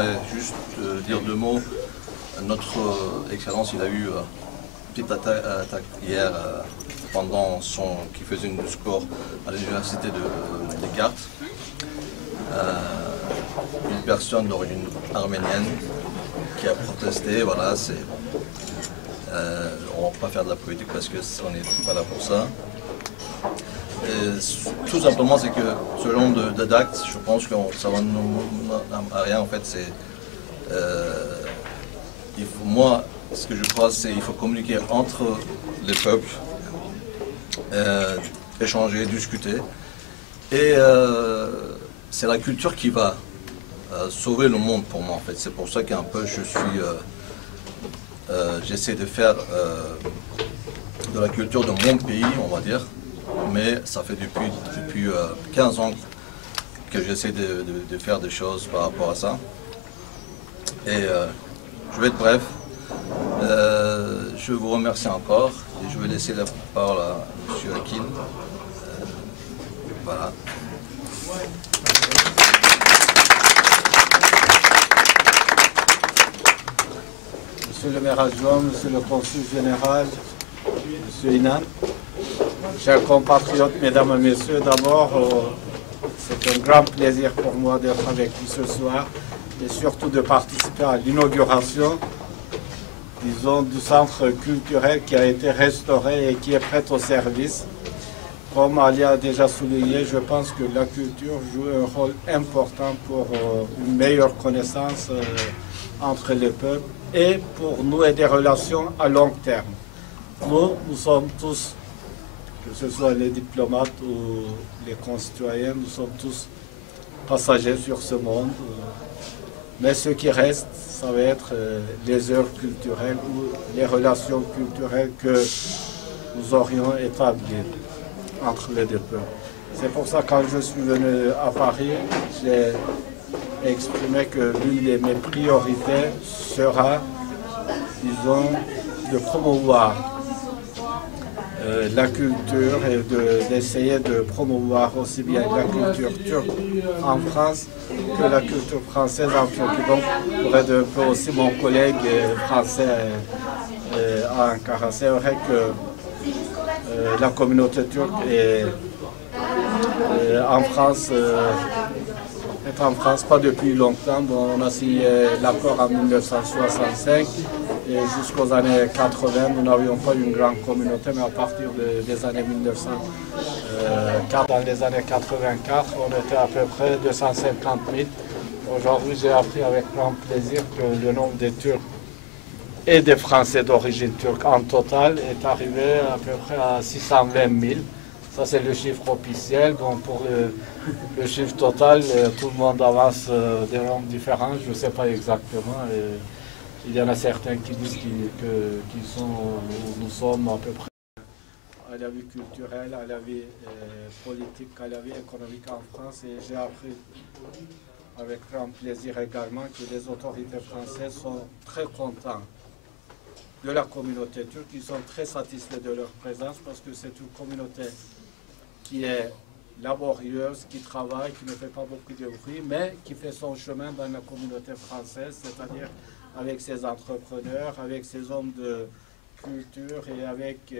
j'aimerais juste dire deux mots. Notre Excellence, il a eu une petite attaque hier qui faisait un discours à l'université de Descartes. Une personne d'origine arménienne qui a protesté, voilà, on ne va pas faire de la politique parce qu'on n'est pas là pour ça. Et tout simplement, c'est que ce genre d'actes, je pense que ça va nous à rien. En fait, moi, ce que je crois, c'est qu'il faut communiquer entre les peuples, échanger, discuter. Et c'est la culture qui va sauver le monde pour moi, en fait. C'est pour ça qu'un peu j'essaie de faire de la culture de mon pays, on va dire. Mais ça fait depuis 15 ans que j'essaie de faire des choses par rapport à ça. Et je vais être bref. Je vous remercie encore et je vais laisser la parole à M. Akin. Voilà. Monsieur le maire adjoint, monsieur le consul général, monsieur Inan, chers compatriotes, mesdames et messieurs, d'abord, c'est un grand plaisir pour moi d'être avec vous ce soir et surtout de participer à l'inauguration, disons, du centre culturel qui a été restauré et qui est prêt au service. Comme Ali a déjà souligné, je pense que la culture joue un rôle important pour une meilleure connaissance entre les peuples et pour nouer des relations à long terme. Nous sommes tous, que ce soit les diplomates ou les concitoyens, nous sommes tous passagers sur ce monde. Mais ce qui reste, ça va être les œuvres culturelles ou les relations culturelles que nous aurions établies entre les deux peuples. C'est pour ça que quand je suis venu à Paris, j'ai exprimé que l'une de mes priorités sera, disons, de promouvoir la culture et d'essayer de promouvoir aussi bien la culture turque en France que la culture française en Turquie. Donc, pour être un peu aussi mon collègue français à Ankara, c'est vrai que la communauté turque est en France, pas depuis longtemps. Bon, on a signé l'accord en 1965 et jusqu'aux années 80, nous n'avions pas une grande communauté, mais à partir des années 1904, dans les années 84, on était à peu près 250 000. Aujourd'hui, j'ai appris avec grand plaisir que le nombre des Turcs et des Français d'origine turque en total est arrivé à peu près à 620 000. Ça, c'est le chiffre officiel. Bon, pour le chiffre total, tout le monde avance des nombres différents. Je ne sais pas exactement. Il y en a certains qui disent nous sommes à peu près à la vie culturelle, à la vie politique, à la vie économique en France. Et j'ai appris avec grand plaisir également que les autorités françaises sont très contentes de la communauté turque. Ils sont très satisfaits de leur présence parce que c'est une communauté qui est laborieuse, qui travaille, qui ne fait pas beaucoup de bruit, mais qui fait son chemin dans la communauté française, c'est-à-dire avec ses entrepreneurs, avec ses hommes de culture et avec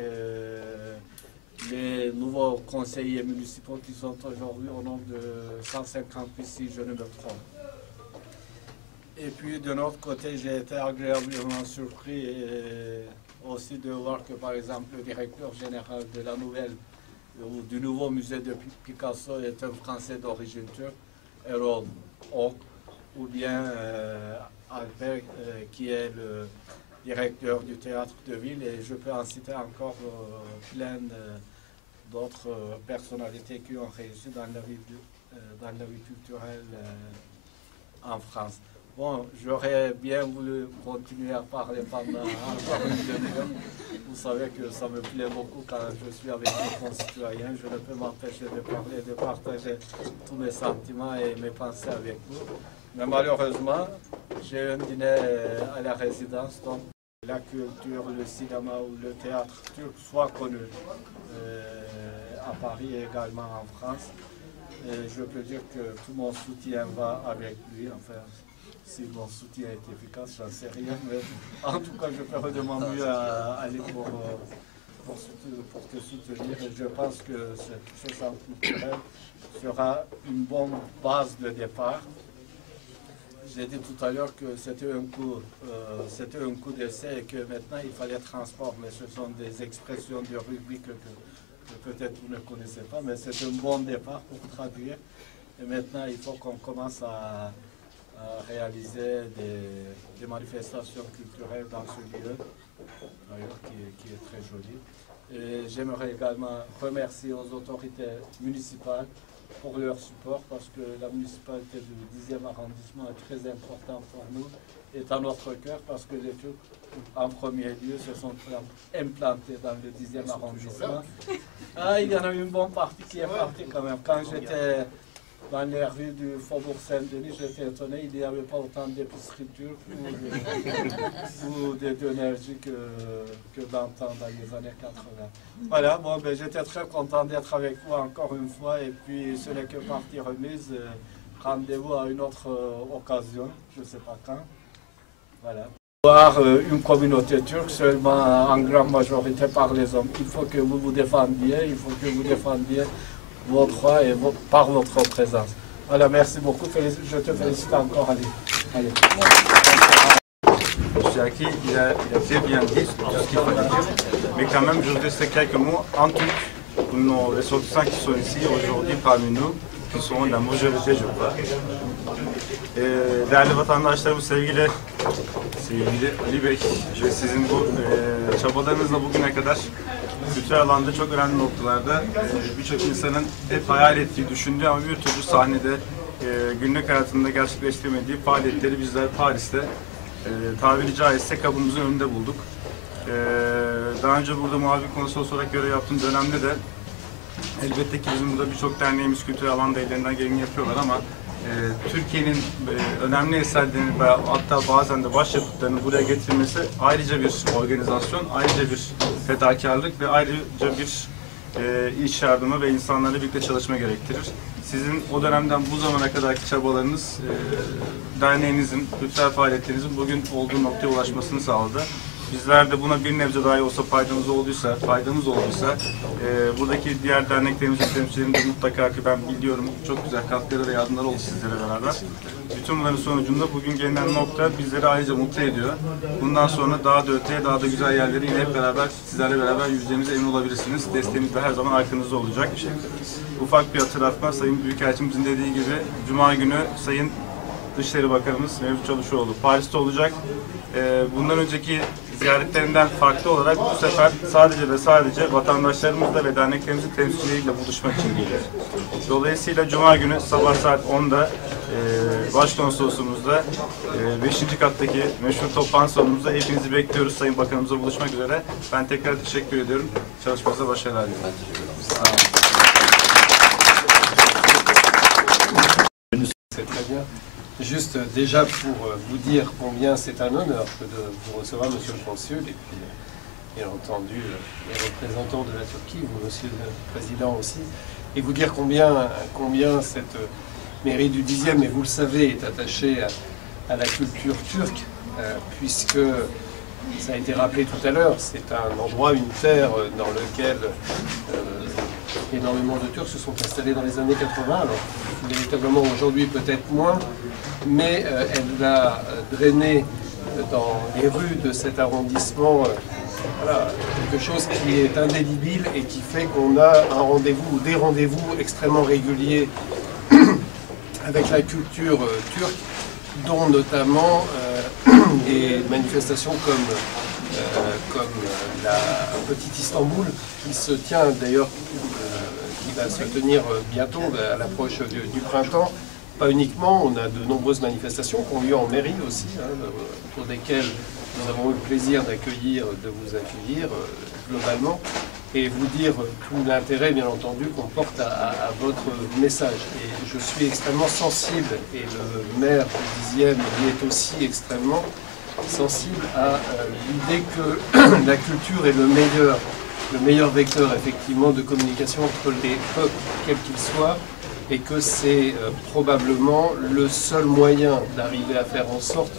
les nouveaux conseillers municipaux qui sont aujourd'hui au nombre de 158 si je ne me trompe. Et puis de notre côté, j'ai été agréablement surpris aussi de voir que par exemple le directeur général de la nouvelle ou du nouveau musée de Picasso est un Français d'origine turque, Erol Ok, ou bien Alper qui est le directeur du théâtre de ville, et je peux en citer encore plein d'autres personnalités qui ont réussi dans la vie culturelle en France. Bon, j'aurais bien voulu continuer à parler pendant encore une demi-heure. Vous savez que ça me plaît beaucoup quand je suis avec mes concitoyens. Je ne peux m'empêcher de parler, de partager tous mes sentiments et mes pensées avec vous. Mais malheureusement, j'ai un dîner à la résidence, donc la culture, le cinéma ou le théâtre turc soient connus à Paris et également en France. Et je peux dire que tout mon soutien va avec lui. Enfin, si mon soutien est efficace, j'en sais rien, mais en tout cas, je ferai de mon mieux à aller pour te soutenir, et je pense que ce centre culturel sera une bonne base de départ. J'ai dit tout à l'heure que c'était un coup d'essai et que maintenant il fallait transformer. Ce sont des expressions de rugby que peut-être vous ne connaissez pas, mais c'est un bon départ pour traduire. Et maintenant, il faut qu'on commence à réaliser des manifestations culturelles dans ce lieu, d'ailleurs, qui est très joli. Et j'aimerais également remercier aux autorités municipales pour leur support, parce que la municipalité du 10e arrondissement est très importante pour nous, est à notre cœur, parce que les Turcs, en premier lieu, se sont implantés dans le 10e arrondissement. Ah, il y en a une bonne partie qui est partie quand même. Quand j'étais dans les rues du Faubourg Saint-Denis, j'étais étonné, il n'y avait pas autant d'épiceries turques ou d'énergie que d'antan dans les années 80. Voilà, bon, ben, j'étais très content d'être avec vous encore une fois, et puis ce n'est que partie remise. Rendez-vous à une autre occasion, je ne sais pas quand. Voilà. Voir une communauté turque seulement en grande majorité par les hommes. Il faut que vous vous défendiez, il faut que vous défendiez vos droits et par votre présence. Voilà, merci beaucoup. Je te félicite encore, Ali. Allez. Jackie, il a très bien dit tout ce qu'il fallait dire, mais quand même, je voudrais dire quelques mots en turc pour nos ressortissants qui sont ici aujourd'hui parmi nous, qui sont la majorité, je crois. Değerli vatandaşlarım, sevgili Ali Bey ve sizin bu çabalarınızla bugüne kadar kültürel alanda çok önemli noktalarda birçok insanın hep hayal ettiği, düşündüğü ama bir türlü sahnede günlük hayatında gerçekleştiremediği faaliyetleri bizler Paris'te tabiri caizse kapımızın önünde bulduk. Daha önce burada muhabir konsolos olarak görev yaptığım dönemde de elbette ki bizim burada birçok derneğimiz kültürel alanda ellerinden geleni yapıyorlar ama Türkiye'nin önemli eserlerini ve hatta bazen de başyapıtlarını buraya getirmesi ayrıca bir organizasyon, ayrıca bir fedakarlık ve ayrıca bir iş yardımı ve insanlarla birlikte çalışma gerektirir. Sizin o dönemden bu zamana kadarki çabalarınız derneğinizin, kültürel faaliyetlerinizin bugün olduğu noktaya ulaşmasını sağladı. Bizler de buna bir nebze dahi olsa faydamız olduysa buradaki diğer derneklerimizin temsilcilerinin de mutlaka ki ben biliyorum çok güzel katkıları ve yardımları oldu sizlere beraber. Bütün bunların sonucunda bugün gelinen nokta bizleri ayrıca mutlu ediyor. Bundan sonra daha da öteye, daha da güzel yerleri yine hep beraber sizlerle beraber yüzeceğimize emin olabilirsiniz. Desteğimiz de her zaman arkanızda olacak. Ufak bir hatırlatma, Sayın Büyükelçimizin dediği gibi Cuma günü Sayın Dışişleri Bakanımız Mevlüt Çavuşoğlu Paris'te olacak. Bundan önceki ziyaretlerinden farklı olarak bu sefer sadece ve sadece vatandaşlarımızla ve derneklerimizin temsilcileriyle buluşmak için geliyor. Dolayısıyla Cuma günü sabah saat 10'da Başkonsolosluğumuzda 5. kattaki meşhur toplantı salonumuzda hepinizi bekliyoruz. Sayın Bakanımıza buluşmak üzere. Ben tekrar teşekkür ediyorum. Çalışmanıza başarılar diliyorum. C'est très bien. Juste déjà pour vous dire combien c'est un honneur de vous recevoir, Monsieur le Consul, et puis bien entendu les représentants de la Turquie, vous, Monsieur le Président aussi, et vous dire combien cette mairie du 10e, et vous le savez, est attachée à la culture turque, puisque ça a été rappelé tout à l'heure, c'est un endroit, une terre dans lequel énormément de Turcs se sont installés dans les années 80, alors véritablement aujourd'hui peut-être moins, mais elle a drainé dans les rues de cet arrondissement voilà, quelque chose qui est indélébile et qui fait qu'on a un rendez-vous ou des rendez-vous extrêmement réguliers avec la culture turque, dont notamment des manifestations comme la Petite Istanbul, qui se tient d'ailleurs, qui va se tenir bientôt à l'approche du printemps. Pas uniquement, on a de nombreuses manifestations qui ont lieu en mairie aussi, pour lesquelles nous avons eu le plaisir de vous accueillir globalement, et vous dire tout l'intérêt, bien entendu, qu'on porte à votre message. Et je suis extrêmement sensible, et le maire du 10e y est aussi extrêmement sensible à l'idée que la culture est le meilleur vecteur effectivement de communication entre les peuples, quels qu'ils soient, et que c'est probablement le seul moyen d'arriver à faire en sorte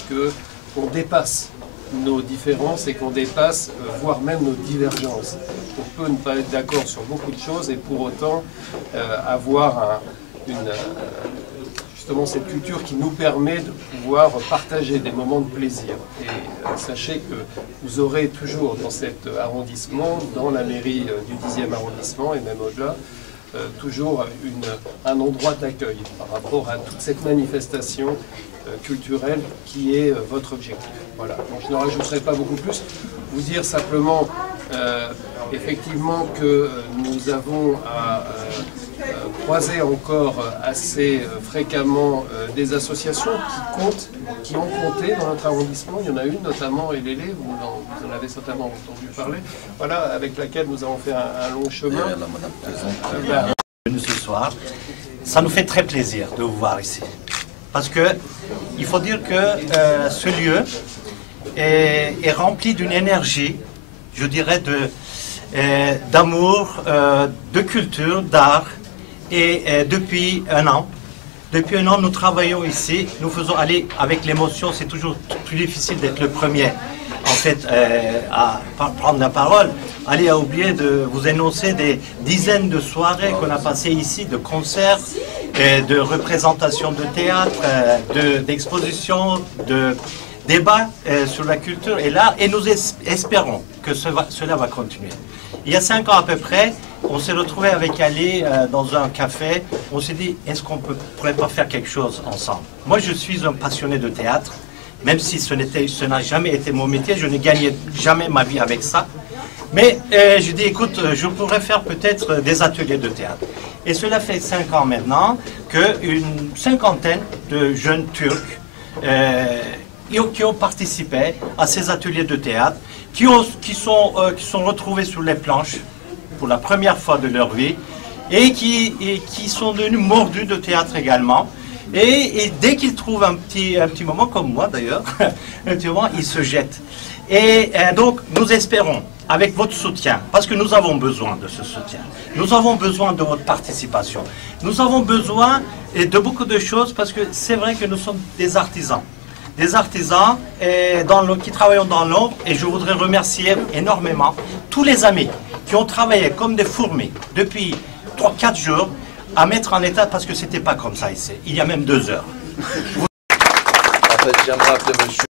qu'on dépasse nos différences et qu'on dépasse, voire même nos divergences. On peut ne pas être d'accord sur beaucoup de choses et pour autant avoir justement cette culture qui nous permet de pouvoir partager des moments de plaisir. Et sachez que vous aurez toujours dans cet arrondissement, dans la mairie du 10e arrondissement et même au-delà, toujours un endroit d'accueil par rapport à toute cette manifestation culturelle qui est votre objectif. Voilà, donc je ne rajouterai pas beaucoup plus. Vous dire simplement effectivement que nous avons à croiser encore assez fréquemment des associations qui ont compté dans notre arrondissement. Il y en a une notamment, Elélé, vous en avez certainement entendu parler, voilà, avec laquelle nous avons fait un long chemin. Venu ce soir, ça nous fait très plaisir de vous voir ici. Parce que il faut dire que ce lieu est rempli d'une énergie, je dirais, d'amour, de culture, d'art. Et depuis un an, nous travaillons ici, nous faisons aller avec l'émotion, c'est toujours plus difficile d'être le premier en fait à prendre la parole. Allez à oublier de vous énoncer des dizaines de soirées qu'on a passées ici, de concerts, de représentations de théâtre, d'expositions, de débats sur la culture. Et nous espérons que cela va continuer. Il y a 5 ans à peu près, on s'est retrouvé avec Ali dans un café. On s'est dit, est-ce qu'on ne pourrait pas faire quelque chose ensemble? Moi, je suis un passionné de théâtre, même si ce n'a jamais été mon métier. Je n'ai gagné jamais ma vie avec ça. Mais je dis, écoute, je pourrais faire peut-être des ateliers de théâtre. Et cela fait 5 ans maintenant qu'une cinquantaine de jeunes Turcs qui ont participé à ces ateliers de théâtre, qui sont retrouvés sur les planches pour la première fois de leur vie et qui sont devenus mordus de théâtre également. Et dès qu'ils trouvent un petit moment, comme moi d'ailleurs, ils se jettent. Et donc nous espérons, avec votre soutien, parce que nous avons besoin de ce soutien, nous avons besoin de votre participation, nous avons besoin de beaucoup de choses, parce que c'est vrai que nous sommes des artisans qui travaillent dans l'ombre, et je voudrais remercier énormément tous les amis qui ont travaillé comme des fourmis depuis 3-4 jours à mettre en état, parce que c'était pas comme ça ici, il y a même 2 heures. En fait, j'aimerais appeler monsieur